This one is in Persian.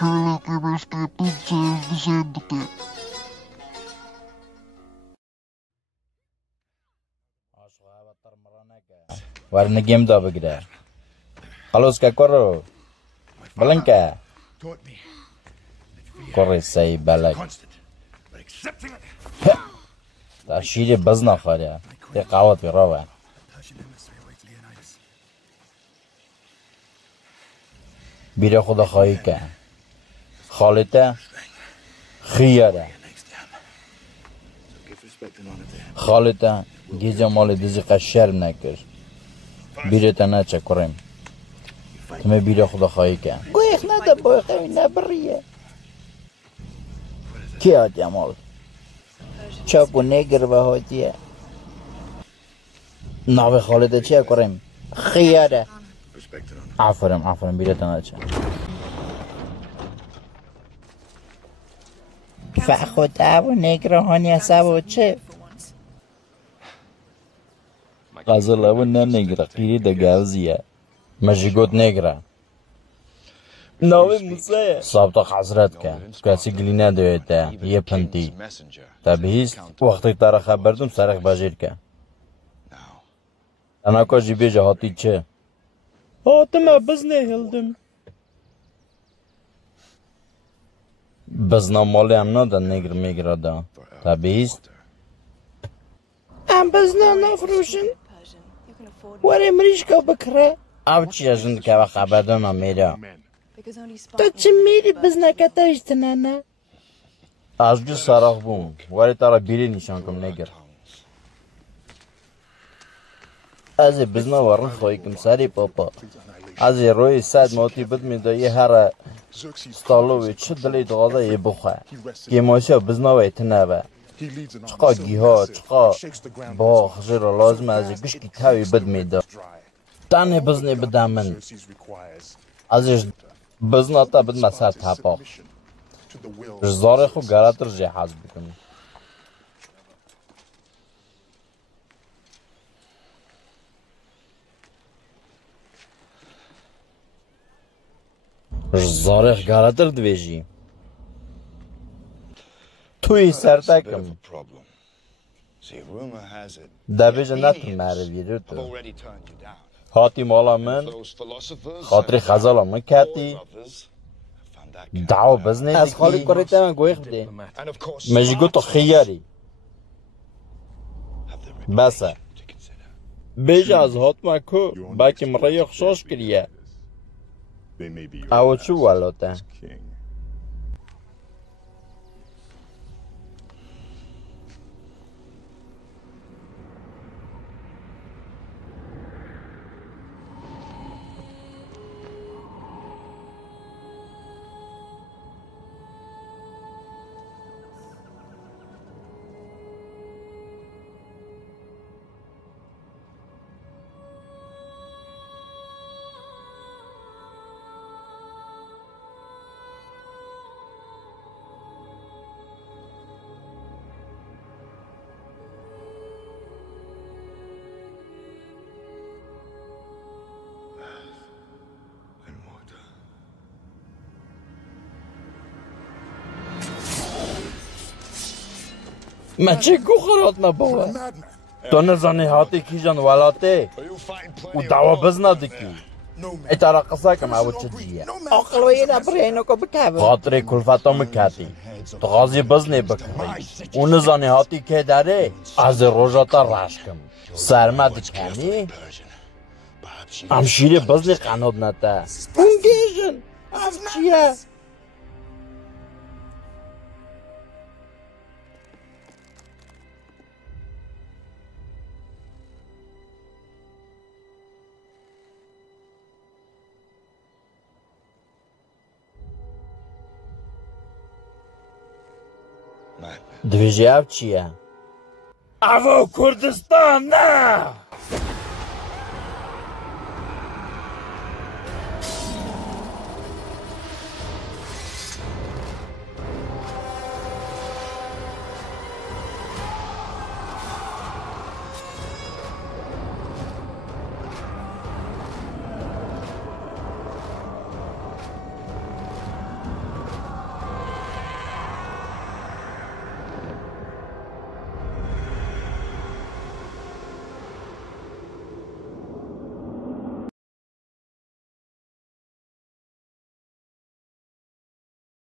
Kolega başka bir şey nişanlık. Varını gem da bigre. Halos ka korro. Blanca. Korre say balak. Ta şiri bazna khara. Te qavat bi rawa. Bire khuda khayi ka. Khalita khiyara. Khalita gece mali dizi qashar nakir. Bire tana çakurem. Tme bire khuda khayi ka. Goyx na da boy khayi na briye. Ki adamol. Çapu neger ve hotiye. Nave Khalida çakurem. Khiyara. Aferin bire tana çak. فخوده و نگرهانی سبا چه غزله و نه نگره قیری ده گوزیه مجیگوت نگره ناوی موسیه صابتا خزرت که کسی گلی ندوید ده یه پنتی تبهیست وقتی تارا خبردم سرخ بجیر که انا کجی بیجه هاتی چه هاتم بزنه هلدم بزنا مالی هم ندن نگر میگره دا تبیست هم بزنا نفروشن وره مریشکا بکره او چی ازند که و خبردن هم میره تا چه میری بزنا کتا اشتنه نه از جو سراغ بوم وره تارا بیری نشان کم نگر از بزنا ورن خواهی کم سری پاپا از روی ساعت موتی بد میده یه هر ستالوی چه دلی دغاده یه بخواه که ماشا بزناوی تنبه چقا گیها چقا با خزیر را لازم از گشکی تاوی بد میده تنه بزنی بدامن ازش بزناتا بد مسا تاپاق رزاره خو گراتر جهاز بکنی زارخ گاراتر دویجی توی سرتکم دویجه نتون معرفی رو تو هاتی مالا من خاطری خزالا من کتی دعو بزنه از خالی کاریت من گویخ بده مجیگو تو خیاری بسه بیجه از هات مکو باکی مرای خشاش کریه او چو والاته من چه گو خرات نباوه تو نزانی هاتی کی جان ولاته و دعوا بزنا دکی اتارا قصا کم او چه دیگه اقل و یه نبری اینو که بکبه خاطر کلفتا مکتی تو غازی بزنی بکری و نزانی هاتی که داره از روژاتا رش کم سرمد کنی همشیره بزنی قناد نته اونگیشن هم چیه دویجه او چیه؟ او کردستان نه